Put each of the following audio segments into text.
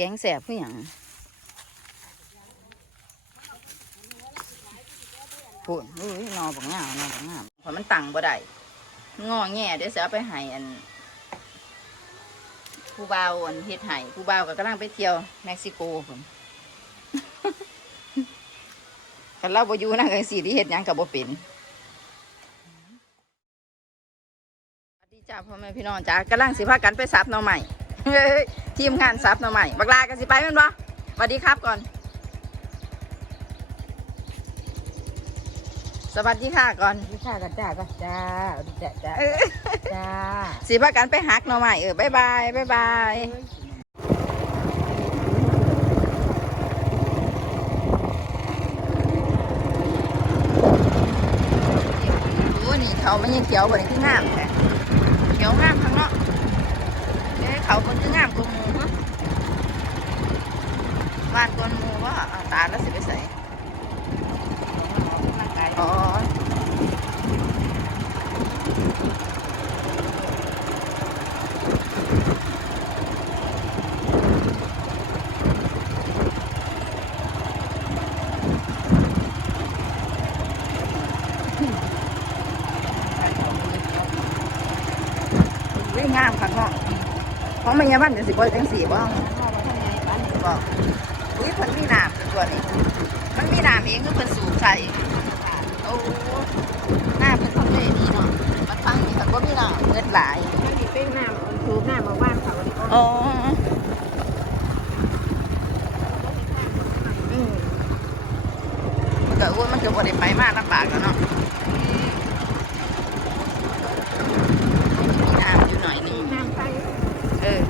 แกงแสบคือหยังพูดอุ้ยนอบังงามนอบังงามพราะมันตังบ่ได้งอแง่เดี๋ยวจะเอไปให้อันผู้บ่าวอันเฮ็ดให้ผู้บ่าวก็กำลังไปเที่ยวเม็กซิโกผมกันเราบ่อยู่นั่งกันสิที่เฮ็ดยังกับบ่เป็นดีจ้าพ่อแม่พี่น้องจ้ากำลังสิพากันไปซับหน่อใหม่ ทีมงานซับหน่อใหม่บักลากันสิไปแม่นบ่สวัสดีครับก่อน สวัสดีค่ะก่อนวิชากันจ้าก็จ้าจ้าจ้าเออจ้าสิพากันไปหักหน่อใหม่เออบ๊ายบายบ๊ายบายโอ้นี่เขามันยังเขียวบ่ได้คืองามแท้เขียวงามข้างเนาะ เขาคนคืองามกว่าหมูบ้านกวนหมูว่าตาแล้วสิไปใส่อ๋อวิ่งงามค่ะเนาะ ของมันยังบ้านจะสิบ่จังสีบ่บอกอุ้ยมันมีน้ำตัวนี้มันมีน้ำเองคือเป็นสูบใส่โอ้หน้าเป็นทำเลดีเนาะมันฟังนี่มันก็มีน้ำเงินหลายมันมีเป็นน้ำมันทูบน้ำมาบ้านเขาดิอ๋ออืมมันก็อ้วนมันก็บ่ได้ไปมากลำบากแล้วเนาะมีน้ำอยู่หน่อยนึง น้ำใส เออ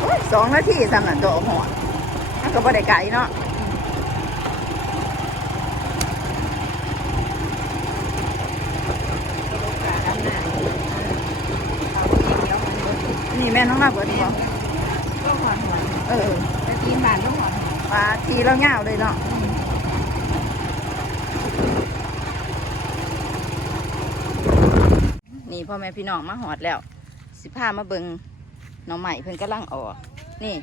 โอ้ย สองนาทีสำนักตัวหัวมันก็บ่ได้ไกลเนาะนี่แม่น้องมากกว่านี้บ่ก็หอนหอนเออแต่ทีมบ้านก็หอนปลาทีแล้วเงาเลยเนาะนี่พ่อแม่พี่น้องมาหอดแล้ว สิพามาเบิงน้องใหม่เพิ่นกำลังออก นี่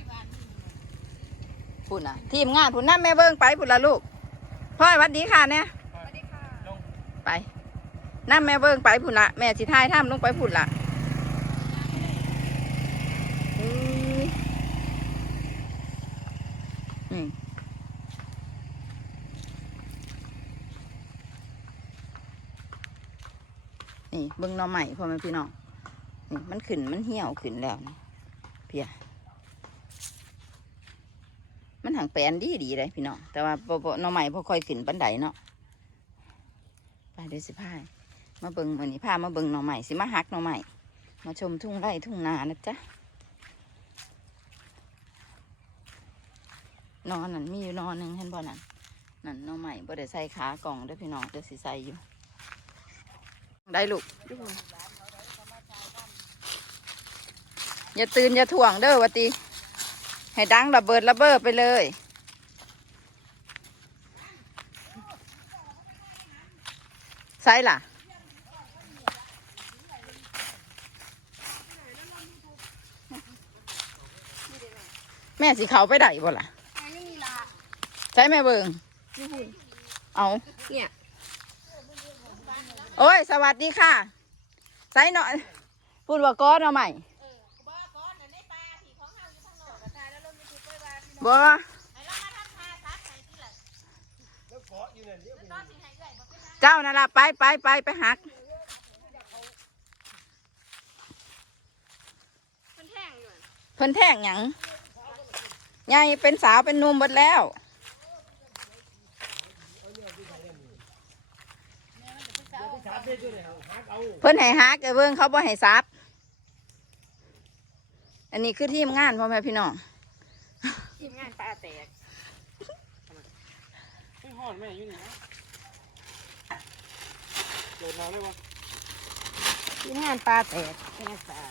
พุ่นอะ ทีมงานพุ่นนั่นแม่เบิงไปพุ่นละลูกพ่อยหวัดดีค่ะเนี่ยไปนั่นแม่เบิงไปพุ่นละแม่สิทายถ้ำลงไปพุ่นละอืมอืมนี่เบิงหน้องใหม่พ่อแม่พี่น้องนี่มันขึ้นมันเหี่ยวขึ้นแล้วนี่เพีย มันหังแปลนดีดีเลยพี่น้องแต่ว่าบ่บ่หน้องใหม่พอค่อยขึ้นปันไดเนาะไปเดี๋ยวสิพายมาเบิงวันนี้พามาเบิงน้องใหม่สิมาหักน้องใหม่มาชมทุ่งไร่ทุ่งนานะจ๊ะนอนนั่นมีอยู่นอนหนึ่งเห็นบ่นั่นนั่นน้องใหม่บ่ได้ใส่ขากล่องด้วยพี่น้องเดี๋ยวสิใส่อยู่ ได้ลูกอย่าตื่นอย่าถ่วงเด้อวะตี ให้ดังระเบิดระเบ้อไปเลย ใช่ล่ะ แม่สิเขาไปได้บ่ล่ะอันนี้ละใช่แม่เบิงนี่หุ่นเอาเนี่ยโอ้ย สวัสดีค่ะ ใส่หน่อยพูดว่าก้อนเอาใหม่ บ่เจ้านั่นล่ะไปไปไปไปหักเพิ่นแท่งหยังยายเป็นสาวเป็นนุ่มหมดแล้วเพิ่นให้ฮักไอ้เบิ่งเขาบ่ให้ซับ อันนี้คือทีมงานพ่อแม่พี่น้อง แตกไม่หอดแม่อยู่นี่นะเกิดมาเลยวะทีมงานปลาแตกแค่ปลา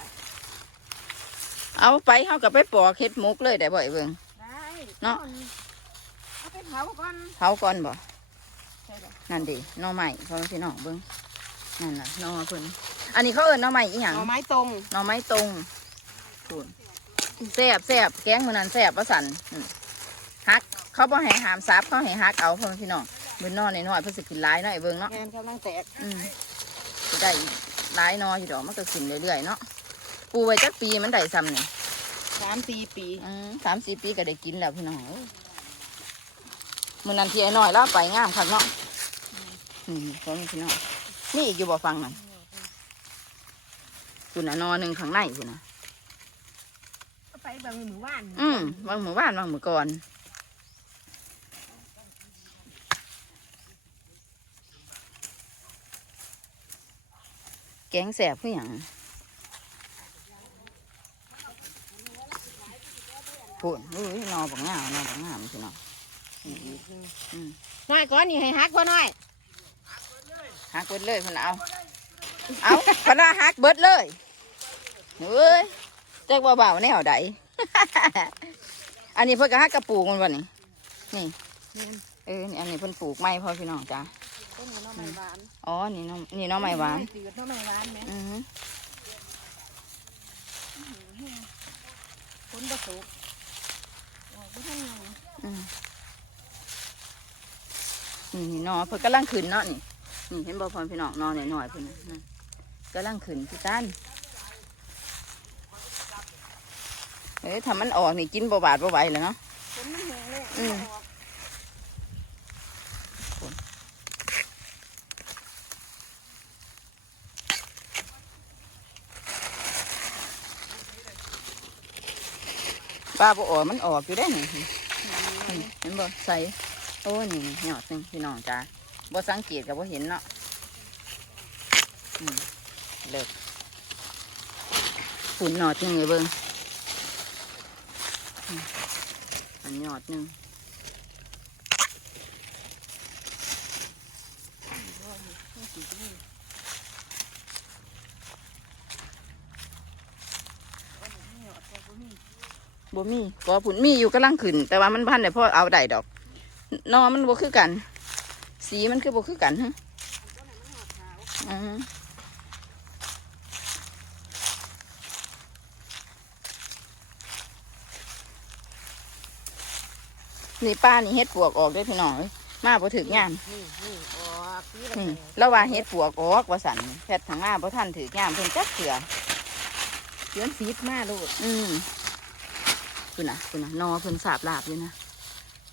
เอาไปเขากับไปปอกเฮ็ดหมุกเลยได้บ่ไอ้เบิ่ง ได้เนาะ เอาไปเผาก่อนเผาก่อนบ่ใช่ปะนั่นดิหน่อใหม่พ่อแม่พี่น้องเบิ่งนั่นน่ะหนอเพิ่นอันนี้เขาเอิ้นหน่อไม้อีหยังหน่อไม้ตรงหน่อไม้ตรงพูนแซ่บแซ่บแกงมื้อนั้นแซ่บว่าสั่นอืม ฮักเขาบ่ให้หามซับเขาให้ฮักเอาพ่อแม่พี่น้องเบิ่นนอนน้อยๆเพิ่นสิกินหลายเนาะไอ้เบิ่งเนาะงานกำลังแตกอืมจะได้หลายหนออยู่ดอกมันก็ขึ้นเรื่อยๆเนาะปลูกไว้จักปีมันได้ซ้ำนี่สามสี่ปีอืมสามสี่ปีก็ได้กินแล้วพี่น้องเอ้ยมื้อนั้นที่ไอ้น้อยแล้วไปงามคักเนาะอืมพ่อแม่พี่น้องนี่อีกอยู่บ่ฟังนั่นคุณน่ะนอหนึงข้างในคุณน่ะ ก็ไปบางหมู่บ้าน อืมวางหมู่บ้านวางหมู่ก่อ แกงแสบคืออย่างพูดอุ้ยนอบังงามนอบังงามพี่น้องนี่อีกอืมน้อยก้อนนี่ให้ฮักบ่น้อยหักเบิดเลยคนเอาเอาคนละหักเบิดเลยเฮ้ยแจ๊กเบาๆแนวใดอันนี้เพิ่นก็หักกระปูกมันวันนี้นี่เออนี่อันนี้เพิ่นปลูกไม้พ่อพี่น้องจ้า ต้นหน่อไม้หวานอ๋อ นี่น้องนี่น้องไม้หวาน จืดหน่อไม้หวานไหมอือฮึผลประสุกออกบ่ทันยังอืมนี่นี่นอเพิ่นกำลังขึ้นเนาะนี่ นี่เห็นบ่พ่อพี่น้องนอหน่อยๆเพิ่นน่ะอืมกำลังขึ้นพี่ตันเอ้ยถ้ามันออกนี่กินบ่บาดบ่ไหวแล้วเนาะผลมันแห้งเลยอืม ออก ปลาบ่ออกมันออกอยู่ได้นี่นี่เห็นบ่ใส่โอ้นี่หยอดหนึงพี่น้องจ้าบ่สังเกตก็บ่เห็นเนาะอืมเลิกฝุ่นหยอดหนึงเลยเบิ่งอืมอันหยอดหนึง บ่มีก็ผุนมีอยู่กำลังขึ้น แต่ว่ามันพันแต่ยพ่อเอาได้ดอกนอมันบ่คือกัน สีมันคือบ่คือกันฮะอือนี่ป้านี่เฮ็ดปวกออกได้พี่น้องเอ้ยมาบ่ถึกงามนี่นี่ออกนี่ละนี่แล้วว่าเฮ็ดปวกออกว่าสันแพทย์ทางมาบ่ทันถือกงามเพิ่นจักเถื่อเดือนสีดมาโลดอืม คุณน่ะคุณน่ะนอเพิ่นสาบลาบอยู่นะ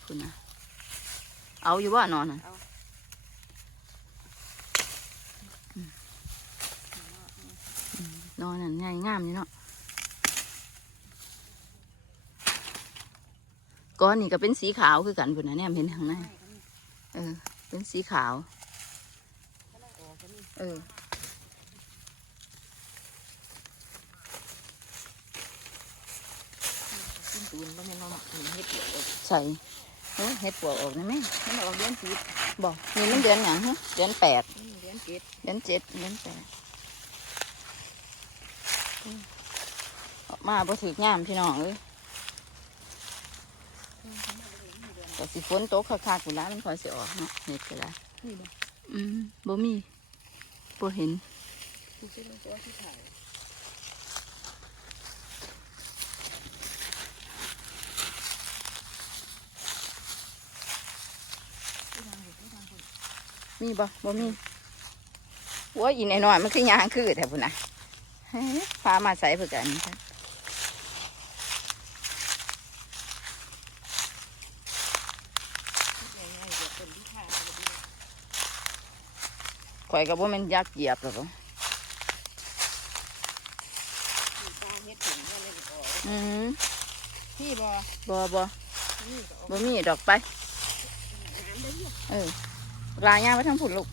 คุณน่ะเอาอยู่ว่านอนน่ะอืมอืมนอนนั่นใหญ่งามอยู่เนาะก้อนนี่ก็เป็นสีขาวคือกันพุ่นน่ะแนมเห็นข้างในเออ เป็นสีขาว เออ กิน ตูนบ่แม่นว่าหมักเฮ็ดเดียวเออใส่เออเฮ็ดปวกออกได้ไหมมันออกเดือนสีดบอกนี่มันเดือนหยังฮะเดือนแปดนี่เดือนเจ็ดเดือนเจ็ดเดือนแปดอืมออกมาบ่ถือกยามพี่น้องเอ้ยแต่สิฝนตกคักๆอยู่แล้วมันพอสิออกเนาะเฮ็ดก็ได้นี่บ่อืมบ่มีบ่เห็น คือสิลงตัวที่ถ่าย มีบ่บ่มีโอ้ยอีน้อยๆมันคือยางคือแถวพุ่นน่ะเฮ้ยพามาใส่เพื่อกันค่ะข่อยก็บ่แม่นยักษ์เหยียบหรอกบ่ปลาเฮ็ดถึงว่าเลยออกอืมพี่บ่บ่บ่นี่ก็ออกบ่มีดอกไปน้ำได้เยอะเออ ลายย่างไปทั้งผุนลูก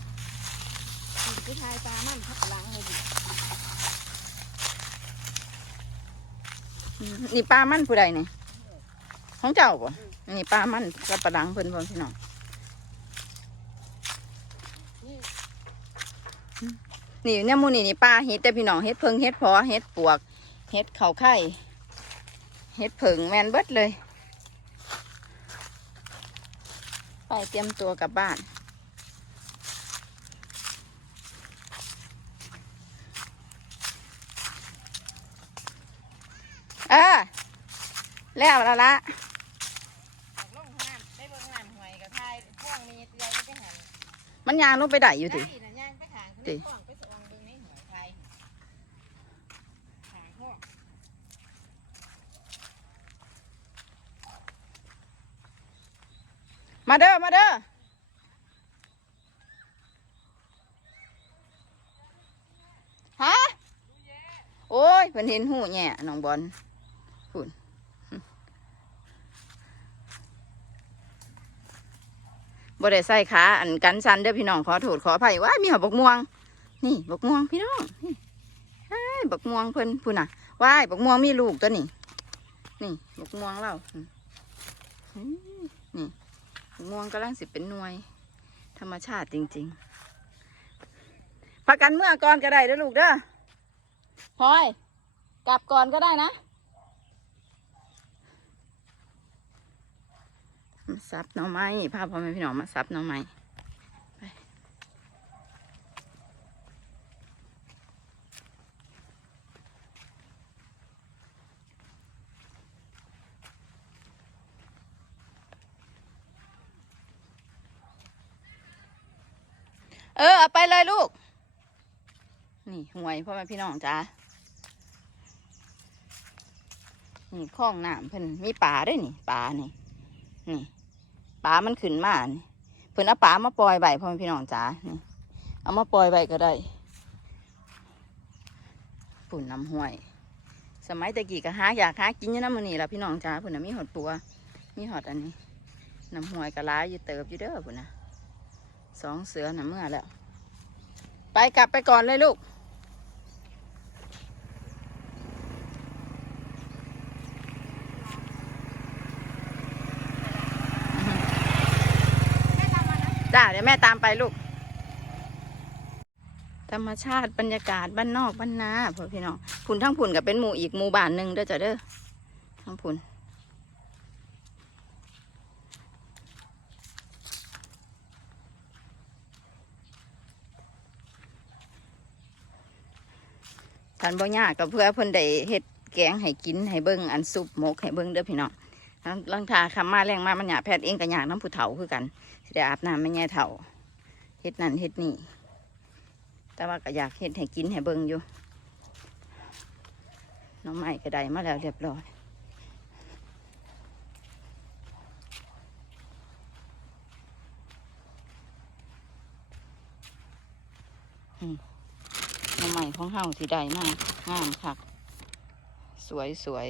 นี่คือทายปลามันทับหลังเลยดิอืมนี่ปลามันผู้ใดนี่ของเจ้าบ่นี่ปลามันกับปลาดังเพิ่นพ่อพี่น้องนี่นี่เนี่ยหมูนี่นี่ปลาเฮ็ดแต่พี่น้องเฮ็ดเพิงเฮ็ดพอเฮ็ดปวกเฮ็ดเข่าไข่เฮ็ดเพิงแมนเบิดเลย ไปเตรียมตัวกลับบ้าน เออ แล้วแล้วละลงน้ำได้เบิ่งน้ำหวยกับทายพ่วงมีเตือยไปหันมันยางลงไปได้อยู่ติ ได้น่ะย่างไปขางติ พ่วงไปสว่างเบิ่งในหวยไทยขางพ่วงมาเด้อ มาเด้อ ฮะ โอ้ยเพิ่นเห็นหูแง่น้องบอลพุ่น บ่ได้ใส่ขาอันกันสันเด้อพี่น้องขอโทษขออภัยว่ามีหอบกม่วง นี่บกม่วงพี่น้องนี่บกม่วงเพิ่นพุ่นน่ะว้ายบกม่วงมีลูกตัวนี้ นี่บกม่วงเรานี่บกม่วงกำลังสิเป็นหน่วย ธรรมชาติจริงๆพักกันเมื่อก่อนก็ได้เด้อลูกเด้อพลอย กลับก่อนก็ได้นะ มาซับหน่อไม้พาพ่อแม่พี่น้องมาซับหน่อไม้ไปเออเอาไปเลยลูก นี่หวยพ่อแม่พี่น้องจ้านี่คลองน้ำเพิ่นมีปลาด้วยนี่ปลานี่ นี่ ปลามันขึ้นมานี่เพิ่นเอาปลามาปล่อยใบพ่อม่พี่น้องจ๋านี่เอามาปล่อยใบก็ได้ปุ่นน้ำห้วย สมัยตะกี้ก็หาอยากหากินอยู่น้ำมือนี่ละพี่น้องจ๋าเพิ่นนะมีหอดปัว มีหอดอันนี้น้ำห้วยก็ร้าอยู่เติบอยู่เด้อพุ่นนะสองเสือน่ะเมื่อแล้ว ไปกลับไปก่อนเลยลูก จ้าเดี๋ยวแม่ตามไปลูก ธรรมชาติบรรยากาศบ้านนอกบ้านนาพ่อพี่น้องผุนทั้งผุนกับเป็นหมู่อีกหมู่บ้านหนึ่งเด้อจ้ะเด้อทั้งผุนทันบ่ยากก็เพื่อเพิ่นได้เฮ็ดแกงให้กินให้เบิ่งอันซุปหมกให้เบิ่งเด้อพี่น้อง ลังลังทาคำมาแรงมามันหยาแพทย์เองก็ยากน้ำผู้เฒ่าคือกันสิได้อาบน้ำไม่แง่เถ่าเฮ็ดนั่นเฮ็ดนี่ แต่ว่าก็อยากเฮ็ดให้กินให้เบิ่งอยู่ น้องใหม่ก็ได้มาแล้วเรียบร้อยน้องใหม่ของเฮาที่ได้มากงามคัก สวยสวย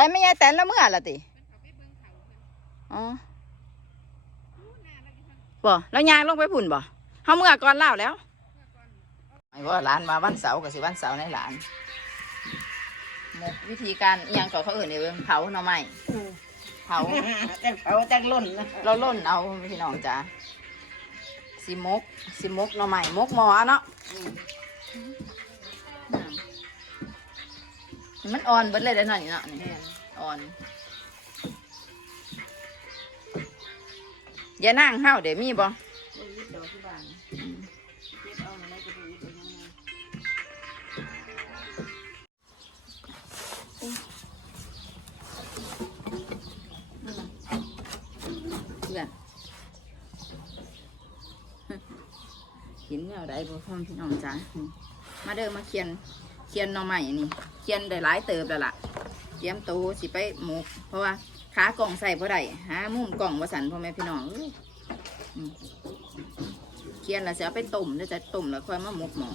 ใส่ไม่ยายแตนแล้วเมื่อละติอ๋อบ่แล้วยางลงไปพุ่นบ่เฮาเมื่อก่อนเล่าแล้วไอ้ว่าหลานมาวันเสาร์ก็สิวันเสาร์ในหลานหมกวิธีการอิหยังก็เขาเอื่นเองเผาหน่อไม้เผาแต่เขาแต่ล่นนะเราล่นเอาพี่น้องจ้าสิมกสิมกหน่อไม้มกหมอเนาะ มันอ่อนเบิดเลยได้อหน่อยเนาะนี่อ่อนอย่านั่งเฮาเดี๋ยวมีบ่เพื่อนเห็นแนวใดบ่พ่อพี่น้องจ้านี่มาเด้อมาเขียนเขียนหน่อไม้นี่เขียนได้หลายเติบแล้วล่ะเตรียมตัวสิไปหมก เพราะว่าขากล่องใส่บ่ได้หามุมกล่องบ่สันพ่อแม่พี่น้องเขียนแล้วสิเอาไปต้มแล้วจะต้มแล้วค่อยมาหมกหม้อ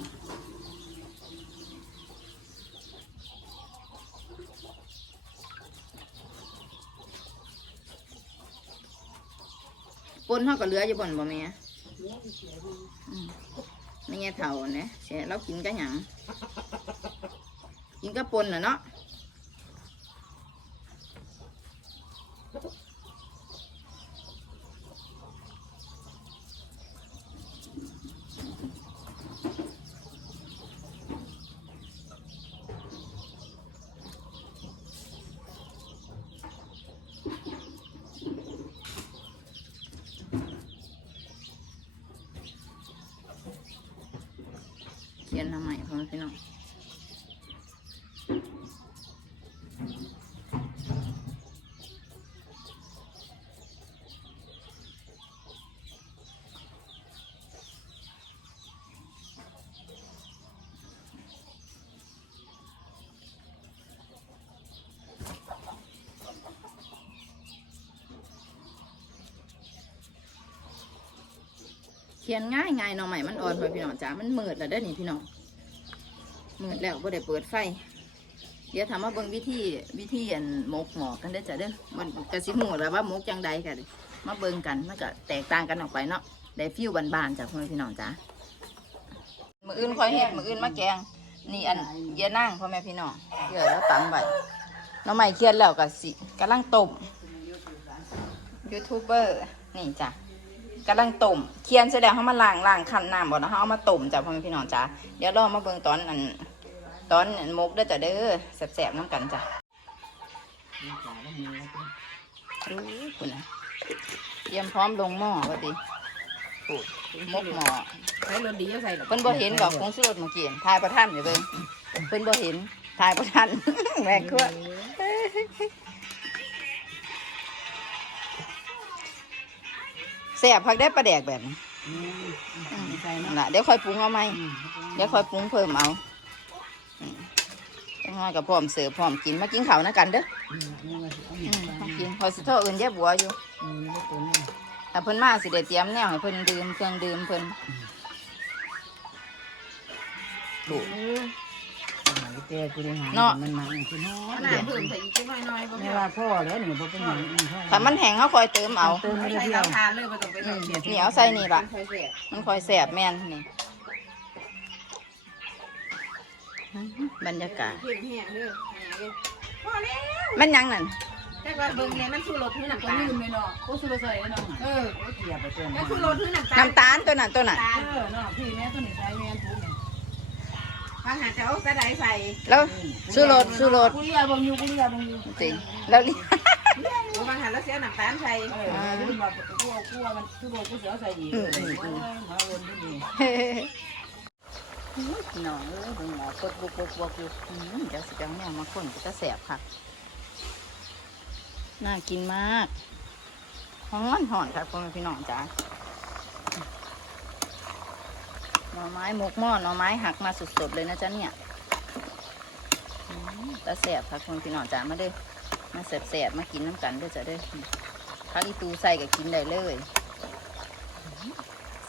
ปนเฮาก็เลืออยู่บ่นบ่แม่ไม่แง่เท่าเนี่ยเสียเรากินกันหยัง กินกระปนเหรอเนาะไมพ่อแม่พี่น้อง เขียนง่ายง่ายหน่อใหม่มันอ่อนพอพี่น้องจ๋ามันมืดแล้วเด้อนี่พี่น้องมืดแล้วบ่ได้เปิดไฟ เดี๋ยวทำมาเบิ่งวิธีวิธีอันหมกหมอกันได้จ้ะเด้อมันกระสิหูแล้วว่าหมกจังใดกันมาเบิ่งกันมันก็แตกต่างกันออกไปเนาะได้ฟิวบานๆจากพ่อแม่พี่น้องจ้ามืออื่นคอยเฮ็ดมืออื่นมาแกง นี่อันเยอะนั่งพ่อแม่พี่น้องเยอะแล้วตังไว้หน้ำใหม่เคียนแล้วก็สิกำลังต้มยูทูบเบอร์นี่จ้ะ กำลังต้มเคียนเสร็จแล้วเขามาล้างล้างคั้นน้ำบ่นะเขาเอามาต้มจ้ะพ่อแม่พี่น้องจ้าเดี๋ยวรอมาเบิ่งตอนอันตอนมกเด้อจ้ะเด้อแสบๆน้ำกันจ้ะดูคุณนะเตรียมพร้อมลงหม้อว่าดิปูดมกหม้อใช้รถดีจะใส่หรอเพิ่นบ่เห็นบอกคงสุดเมื่อกี้ทายประทันอยู่เบิ่งเพิ่นบ่เห็นทายประทันแม่ครัว แซ่บพักได้ปลาแดกแบบนี้ใส่นั่เนาะนล่ะเดี๋ยวค่อยปรุงเอาไหมเดี๋ยวค่อยปรุงเพิ่มเอาอืมจังน้อยกับพร้อมเสิร์ฟพร้อมกินมากินข้าวนะกันเด้ออืมมากินพอสิโทษอื่นแย่บัวอยู่แต่เพิ่นมาสิได้เตรียมแนวให้เพิ่นดื่มเครื่องดื่มเพิ่นดู เต้กูได้หาเนาะ มันมาคือน้อยเดี๋ยวเพิ่มใส่อีกน้อยน้อยบ่แม่ว่าพ่อแล้วนี่บ่เป็นหยังถ้ามันแห้งเขาคอยเติมเอา เติมไม่ได้ใส่เที่ยเตาวทานเลยบ่ต้องไปอืต้องมเสียนี่เอาใส่นี่ล่ะค่อยเสียมันคอยแสบแม่นนี่อื้อหือบรรยากาศเพียงแห้งเด้อแห้งเลยพอแล้วมันหยังนั่นแต่ว่าเบิ่งเนี่ยมันสู้รสหรือน้ำก็ตาลยืนไปเนาะกูสุรใส่เนาะเออโอ้เกียบไปเติมมันสู้รสหรือน้ำตาลน้ำตาลตัวนั้นตัวนั้นตาลเออเนาะพี่แม่ตัวนี้ใส่แม่ทุก บางหาจะเอากระไดใส่แล้วสู้รสสู้รสกูเรียบงอยู่กูเรียบงอยู่จริงแล้วลิโอ้บางหาแล้วเสียน้ำตาลใส่เออกูบอกกูกูมันกูบอกกูเสียใส่อีกมาวนที่นี่พี่น้องเอ้ยเบิ่งหมอปวดบวกบวกบวกอยู่อืมเดี๋ยวสิจังเนี่ยมาคนก็จะแสบค่ะน่ากินมากหอนหอนค่ะพ่อแม่พี่น้องจ้า หน่อไม้หมกหม้อหน่อไม้หักมาสดๆเลยนะจ๊ะเนี่ยอืมตาแสบค่ะพ่อแม่พี่น้องจ้ามาเด้อมาแสบๆมากินน้ำกันเด้วยจ้ะเด้อข้าอีตูใส่ก็กินได้เลย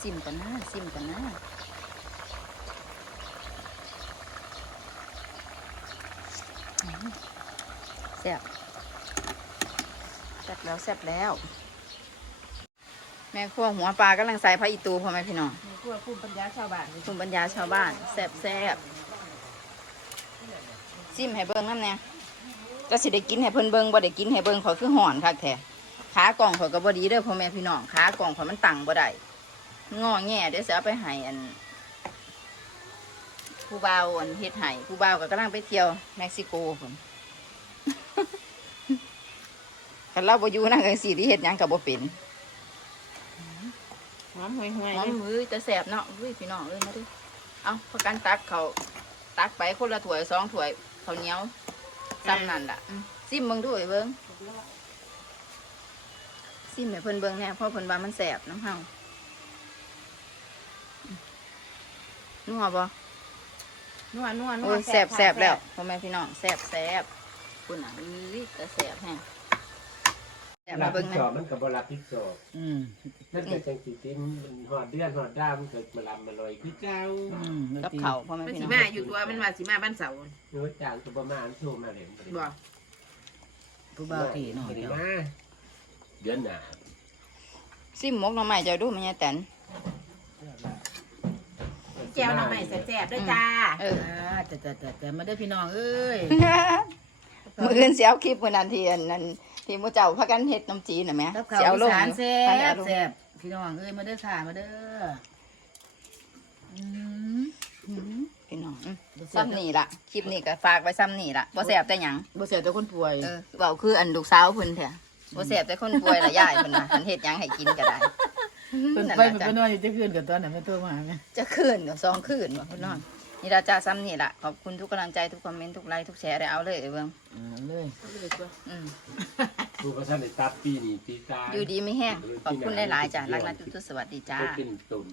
ซิมกันนะซิมกันนะแซ่บแซ่บแล้วแซ่บแล้ว แม่ครัวหัวปลากำลังใส่พระอีตูพ่อแม่พี่น้อง กูพูดปัญญาชาวบ้านคุณปัญญาชาวบ้านแซ่บแซ่บซิมให้เบิ้งน้ำเนี่ยจะสิได้กินให้เพิ่นเบิ้งบ่ได้กินให้เบิ้งขอยคือห่อนคักแท้ขากล่องขอยก็บ่ดีเด้อพ่อแม่พี่น้องขากล่องขอยมันตั้งบ่ได้งอแง่เดี๋ยวสิเอาไปให้อันผู้บ่าวอันเฮ็ดให้ผู้บ่าวก็กำลังไปเที่ยวเม็กซิโกพุ่นคันเราบ่อยู่นั่งกันสิที่เฮ็ดหยังก็บ่เป็น หอมห่วยห่วยหอมมือแต่แสบเนาะอุ้ยพี่น้องเอ้ยมาดิเอาพากันตักเขาตักไปคนละถ้วยสองถ้วยข้าวเหนียวซ้ำนั่นล่ะอืมซิมเบิ่งด้วยเบิ่งซิมให้เพิ่นเบิ่งแหน่เพราะเพิ่นว่ามันแสบน้ำเฮาอืมนัวบ่นัวนัวนัวโอ้ยแสบแสบแล้วพ่อแม่พี่น้องแสบแสบคุณน่ะอุ้ยแต่แสบแฮงแสบ รัมาบผิเบิ่งดแหน่ชอบมันกับบรับผิดชอบอืมนั่นเกิดจังสิติมันหอดเดือนหอดดาวมันเกิดมาลำมาลอยคือเจ้าอืมกับเขาวพ่อแม่มันพี่สิน้องมาอยู่ตัวมันว่าสิมาบ้านเสาเนื้อจางตัวประมาณโทรมาเลยบ่ผู้บ่าวตีเนาะเดี๋เดี๋ยยววมาเดือนหน้าซิมหมกหน่อไม้เจะดูมันยังแตนแก้วหน่อไม้แซ่บๆด้วยจ้าเอออ่าแต่แต่แต่แต่มาได้พี่น้องเอ้ย มืออื่นเสียวคลิปมือนันทีอันนั้น ที่หมูเจ้าพักกันเฮ็ดน้ำจีนน่ะแหม่กับเสียวข้าวลอีงสานแซ่พันเอาบลงแซ่บพี่น้องเอ้ยมาเด้อค่ะมาเด้ออืมอืมพี่น้องอืมซ้ำนี่ล่ะคลิปนี้ก็ฝากไว้ซ้ำนี่ล่ะบ่แสบแต่หยังบ่เสียแต่คนป่วย เออเว้าคืออันลูกสาวเพิ่นแท้บ่แสบแต่คนป่วยละยายเพิ่นน่ะหันเฮ็ดหยังให้กินก็ได้เพิ่นนั่นไปล่ะเพิ่นจ้ะ ไปนอนอยู่ที่คืนกับตอนนั้นเพิ่นโทรมาหาแม่จะคืนก็สองคืนว่าเพิ่นนอน นี่ล่ะจ้าซ้ำนี่ล่ะขอบคุณทุกกำลังใจทุกคอมเมนต์ทุกไลค์ทุกแชร์ได้เอาเลยเอ้ยเบิ่งอ่าเลยอืมผู้ประชันในตับปีนี่ปีตายอยู่ดีไม่แห้งขอบคุณหลายๆจ้ะรักๆทุกๆสวัสดีจ้า เป็นตุ่น